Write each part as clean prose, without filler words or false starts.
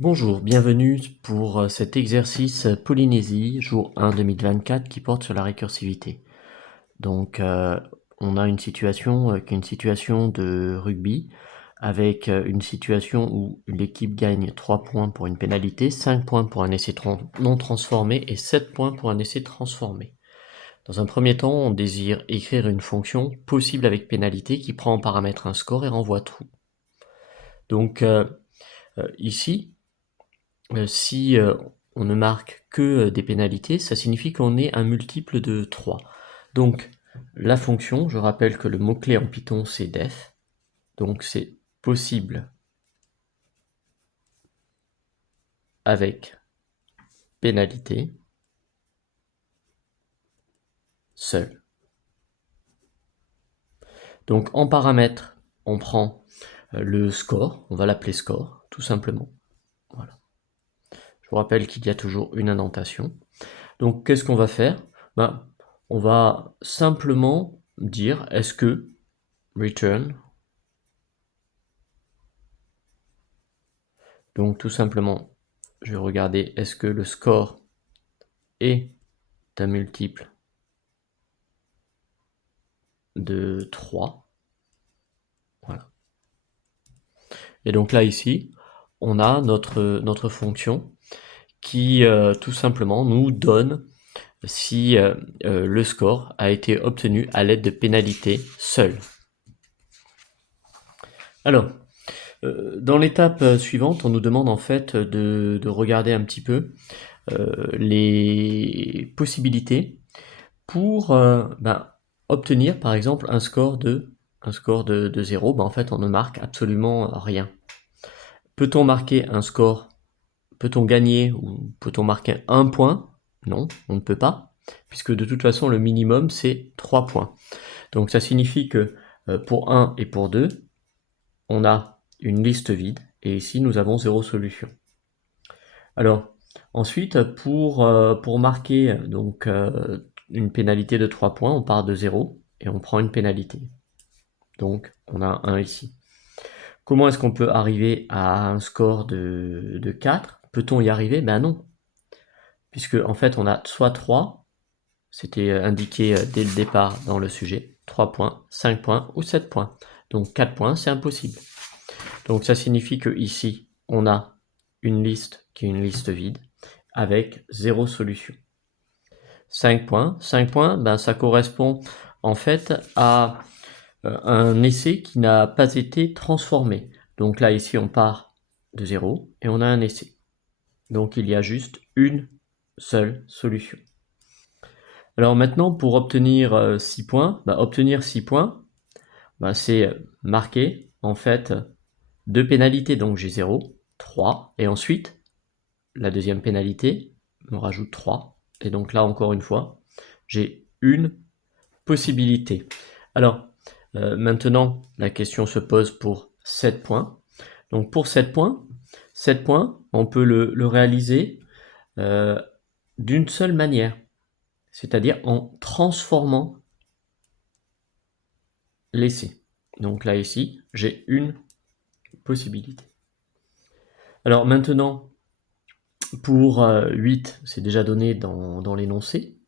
Bonjour, bienvenue pour cet exercice Polynésie, jour 1 2024 qui porte sur la récursivité. Donc on a une situation qui est une situation de rugby avec une situation où l'équipe gagne 3 points pour une pénalité, 5 points pour un essai non transformé et 7 points pour un essai transformé. Dans un premier temps, on désire écrire une fonction possible avec pénalité qui prend en paramètre un score et renvoie true. Donc ici, si on ne marque que des pénalités, ça signifie qu'on est un multiple de 3. Donc la fonction, je rappelle que le mot-clé en Python c'est def, donc c'est possible avec pénalité seul. Donc en paramètre, on prend le score, on va l'appeler score, tout simplement. Voilà. Je vous rappelle qu'il y a toujours une indentation. Donc qu'est-ce qu'on va faire? On va simplement dire est-ce que return, donc tout simplement, je vais regarder est-ce que le score est un multiple de 3. Voilà. Et donc là, ici, on a notre fonction qui tout simplement nous donne si le score a été obtenu à l'aide de pénalités seules. Alors, dans l'étape suivante, on nous demande en fait de regarder un petit peu les possibilités pour obtenir par exemple un score de 0. En fait on ne marque absolument rien. Peut-on marquer un score? Peut-on gagner ou peut-on marquer un point? Non, on ne peut pas, puisque de toute façon le minimum c'est 3 points. Donc ça signifie que pour 1 et pour 2, on a une liste vide, et ici nous avons 0 solution. Alors, ensuite, pour marquer donc une pénalité de 3 points, on part de 0 et on prend une pénalité. Donc, on a 1 ici. Comment est-ce qu'on peut arriver à un score de 4? Peut-on y arriver? Ben non. Puisque, en fait, on a soit 3, c'était indiqué dès le départ dans le sujet, 3 points, 5 points ou 7 points. Donc 4 points, c'est impossible. Donc ça signifie que ici, on a une liste qui est une liste vide avec 0 solution. 5 points, ça correspond en fait à un essai qui n'a pas été transformé. Donc là, ici, on part de 0 et on a un essai. Donc il y a juste une seule solution. Alors maintenant, pour obtenir 6 points, obtenir 6 points, c'est marquer en fait 2 pénalités. Donc j'ai 0, 3, et ensuite, la deuxième pénalité me rajoute 3. Et donc là, encore une fois, j'ai une possibilité. Alors, maintenant, la question se pose pour 7 points. Donc pour 7 points, on peut le réaliser d'une seule manière, c'est-à-dire en transformant l'essai. Donc là, ici, j'ai une possibilité. Alors maintenant, pour 8, c'est déjà donné dans l'énoncé.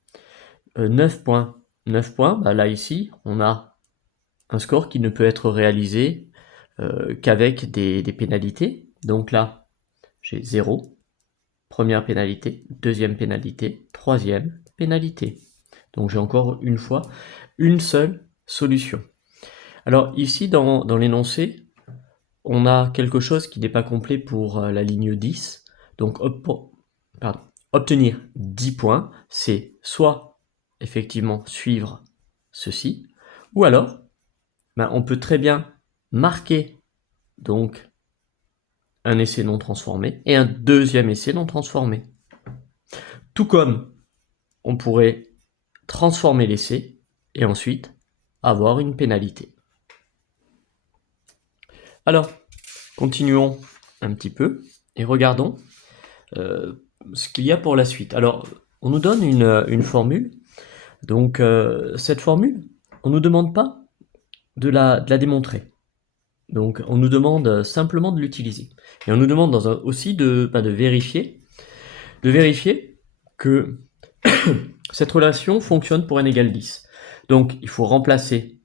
9 points. 9 points, là ici, on a un score qui ne peut être réalisé qu'avec des pénalités. Donc là, j'ai 0, première pénalité, deuxième pénalité, troisième pénalité. Donc j'ai encore une fois une seule solution. Alors ici, dans l'énoncé, on a quelque chose qui n'est pas complet pour la ligne 10. Donc obtenir 10 points, c'est soit effectivement suivre ceci, ou alors on peut très bien marquer donc un essai non transformé et un deuxième essai non transformé. Tout comme on pourrait transformer l'essai et ensuite avoir une pénalité. Alors, continuons un petit peu et regardons ce qu'il y a pour la suite. Alors, on nous donne une formule. Donc, cette formule, on ne nous demande pas de la démontrer. Donc on nous demande simplement de l'utiliser. Et on nous demande aussi de vérifier que cette relation fonctionne pour n égale 10. Donc il faut remplacer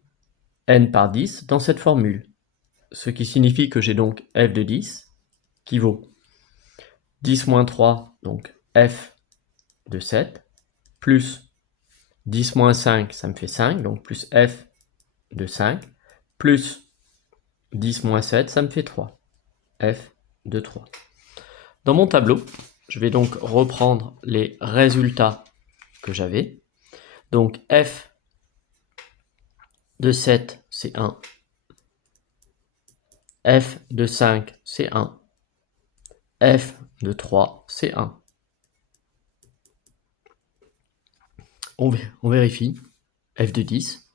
n par 10 dans cette formule. Ce qui signifie que j'ai donc f de 10 qui vaut 10 moins 3, donc f de 7, plus 10 moins 5, ça me fait 5, donc plus f de 5, plus 10 moins 7, ça me fait 3, f de 3. Dans mon tableau, je vais donc reprendre les résultats que j'avais. Donc f de 7, c'est 1. F de 5, c'est 1. F de 3, c'est 1. On vérifie. F de 10,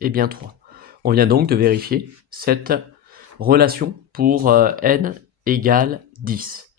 est bien 3. On vient donc de vérifier cette relation pour n égale 10.